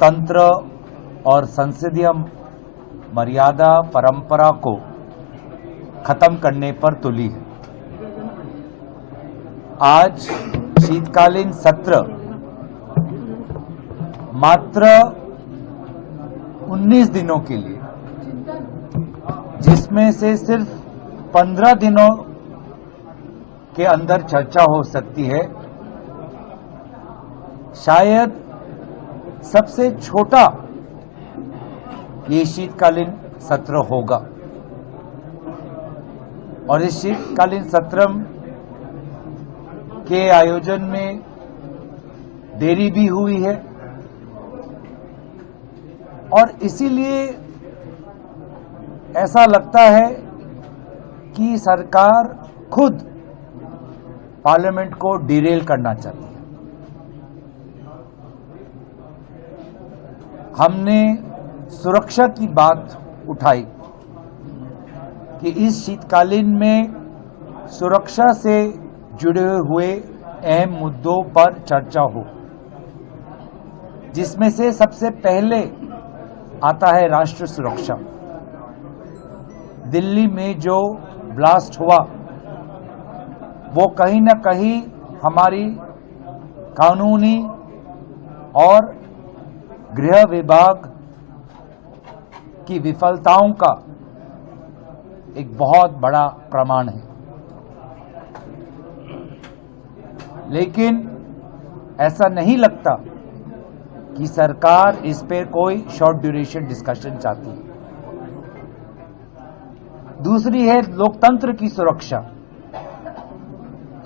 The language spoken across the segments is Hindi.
लोकतंत्र और संसदीय मर्यादा परंपरा को खत्म करने पर तुली है। आज शीतकालीन सत्र मात्र 19 दिनों के लिए, जिसमें से सिर्फ 15 दिनों के अंदर चर्चा हो सकती है, शायद सबसे छोटा ये शीतकालीन सत्र होगा। और इस शीतकालीन सत्र के आयोजन में देरी भी हुई है और इसीलिए ऐसा लगता है कि सरकार खुद पार्लियामेंट को डिरेल करना चाहती है। हमने सुरक्षा की बात उठाई कि इस शीतकालीन में सुरक्षा से जुड़े हुए अहम मुद्दों पर चर्चा हो, जिसमें से सबसे पहले आता है राष्ट्र सुरक्षा। दिल्ली में जो ब्लास्ट हुआ वो कहीं न कहीं हमारी कानूनी और गृह विभाग की विफलताओं का एक बहुत बड़ा प्रमाण है। लेकिन ऐसा नहीं लगता कि सरकार इस पर कोई शॉर्ट ड्यूरेशन डिस्कशन चाहती है। दूसरी है लोकतंत्र की सुरक्षा।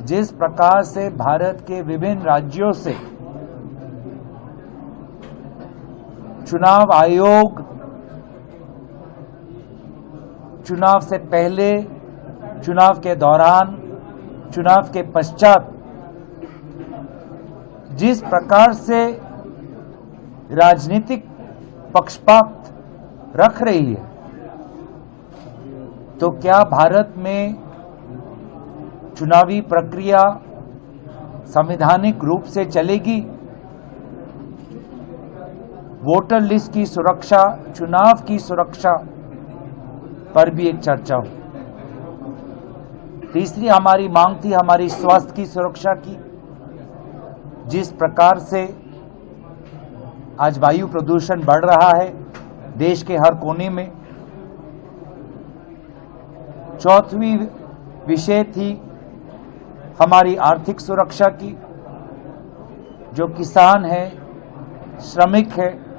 जिस प्रकार से भारत के विभिन्न राज्यों से चुनाव आयोग चुनाव से पहले, चुनाव के दौरान, चुनाव के पश्चात जिस प्रकार से राजनीतिक पक्षपात रख रही है, तो क्या भारत में चुनावी प्रक्रिया संवैधानिक रूप से चलेगी? वोटर लिस्ट की सुरक्षा, चुनाव की सुरक्षा पर भी एक चर्चा हो। तीसरी हमारी मांग थी हमारी स्वास्थ्य की सुरक्षा की। जिस प्रकार से आज वायु प्रदूषण बढ़ रहा है देश के हर कोने में। चौथी विषय थी हमारी आर्थिक सुरक्षा की। जो किसान है, श्रमिक है,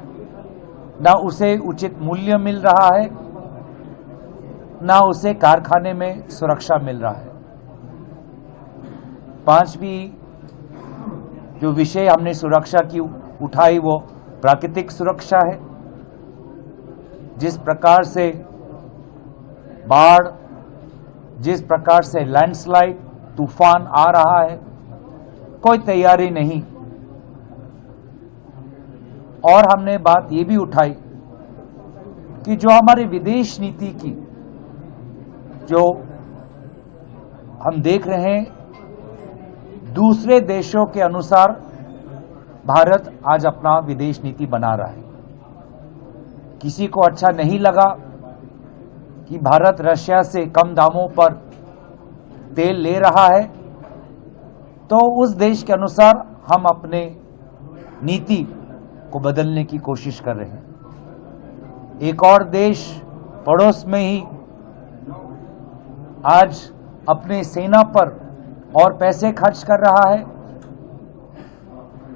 ना उसे उचित मूल्य मिल रहा है, ना उसे कारखाने में सुरक्षा मिल रहा है। पांचवी जो विषय हमने सुरक्षा की उठाई वो प्राकृतिक सुरक्षा है। जिस प्रकार से बाढ़, जिस प्रकार से लैंडस्लाइड, तूफान आ रहा है, कोई तैयारी नहीं। और हमने बात ये भी उठाई कि जो हमारी विदेश नीति की जो हम देख रहे हैं, दूसरे देशों के अनुसार भारत आज अपना विदेश नीति बना रहा है। किसी को अच्छा नहीं लगा कि भारत रशिया से कम दामों पर तेल ले रहा है, तो उस देश के अनुसार हम अपने नीति को बदलने की कोशिश कर रहे हैं। एक और देश पड़ोस में ही आज अपने सेना पर और पैसे खर्च कर रहा है,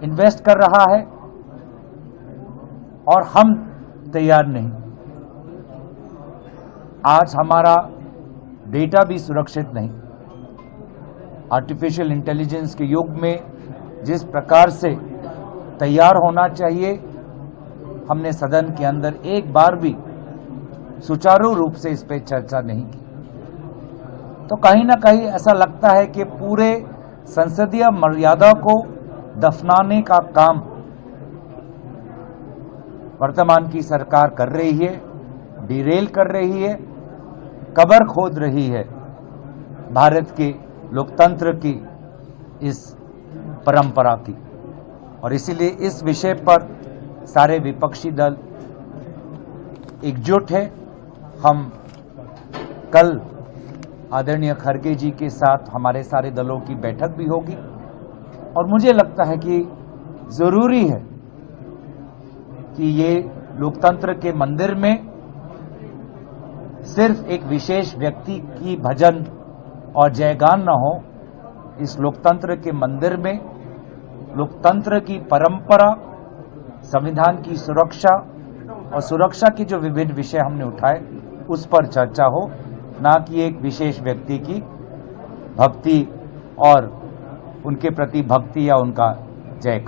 इन्वेस्ट कर रहा है, और हम तैयार नहीं। आज हमारा डेटा भी सुरक्षित नहीं। आर्टिफिशियल इंटेलिजेंस के युग में जिस प्रकार से तैयार होना चाहिए, हमने सदन के अंदर एक बार भी सुचारू रूप से इस पर चर्चा नहीं की। तो कहीं ना कहीं ऐसा लगता है कि पूरे संसदीय मर्यादा को दफनाने का काम वर्तमान की सरकार कर रही है, डिरेल कर रही है, कब्र खोद रही है भारत के लोकतंत्र की इस परंपरा की। और इसीलिए इस विषय पर सारे विपक्षी दल एकजुट है। हम कल आदरणीय खड़गे जी के साथ हमारे सारे दलों की बैठक भी होगी और मुझे लगता है कि जरूरी है कि ये लोकतंत्र के मंदिर में सिर्फ एक विशेष व्यक्ति की भजन और जयगान न हो। इस लोकतंत्र के मंदिर में लोकतंत्र की परंपरा, संविधान की सुरक्षा और सुरक्षा के जो विभिन्न विषय हमने उठाए उस पर चर्चा हो, ना कि एक विशेष व्यक्ति की भक्ति और उनके प्रति भक्ति या उनका जयकार।